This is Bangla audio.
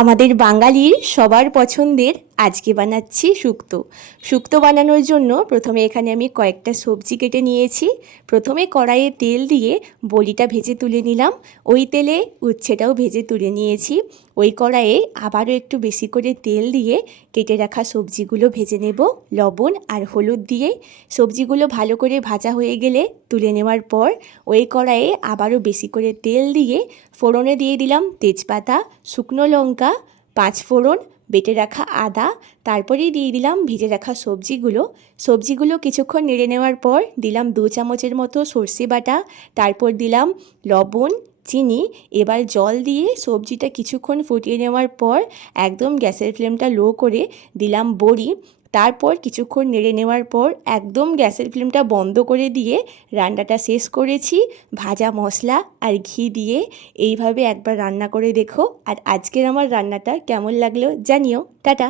আমাদের বাঙালির সবার পছন্দের আজকে বানাচ্ছি শুক্তো। শুক্তো বানানোর জন্য প্রথমে এখানে আমি কয়েকটা সবজি কেটে নিয়েছি। প্রথমে কড়াইয়ে তেল দিয়ে বড়িটা ভেজে তুলে নিলাম, ওই তেলে উচ্ছেটাও ভেজে তুলে নিয়েছি। ওই কড়াইয়ে আবারও একটু বেশি করে তেল দিয়ে কেটে রাখা সবজিগুলো ভেজে নেব লবণ আর হলুদ দিয়ে। সবজিগুলো ভালো করে ভাজা হয়ে গেলে তুলে নেওয়ার পর ওই কড়াইয়ে আবারও বেশি করে তেল দিয়ে ফোড়নে দিয়ে দিলাম তেজপাতা, শুকনো লঙ্কা, 5 ফোড়ন, বেটে রাখা আদা, তারপরেই দিয়ে দিলাম ভেজে রাখা সবজিগুলো কিছুক্ষণ নেড়ে নেওয়ার পর দিলাম 2 চামচের মতো সর্ষে বাটা, তারপর দিলাম লবণ, চিনি। এবার জল দিয়ে সবজিটা কিছুক্ষণ ফুটিয়ে নেওয়ার পর একদম গ্যাসের ফ্লেমটা লো করে দিলাম বড়ি। তারপর কিছুক্ষণ নেড়ে নেওয়ার পর একদম গ্যাসের ফ্লেমটা বন্ধ করে দিয়ে রান্নাটা শেষ করেছি। ভাজা মশলা আর ঘি দিয়ে এইভাবে একবার রান্না করে দেখো, আর আজকের আমার রান্নাটা কেমন লাগলো জানিও। টাটা।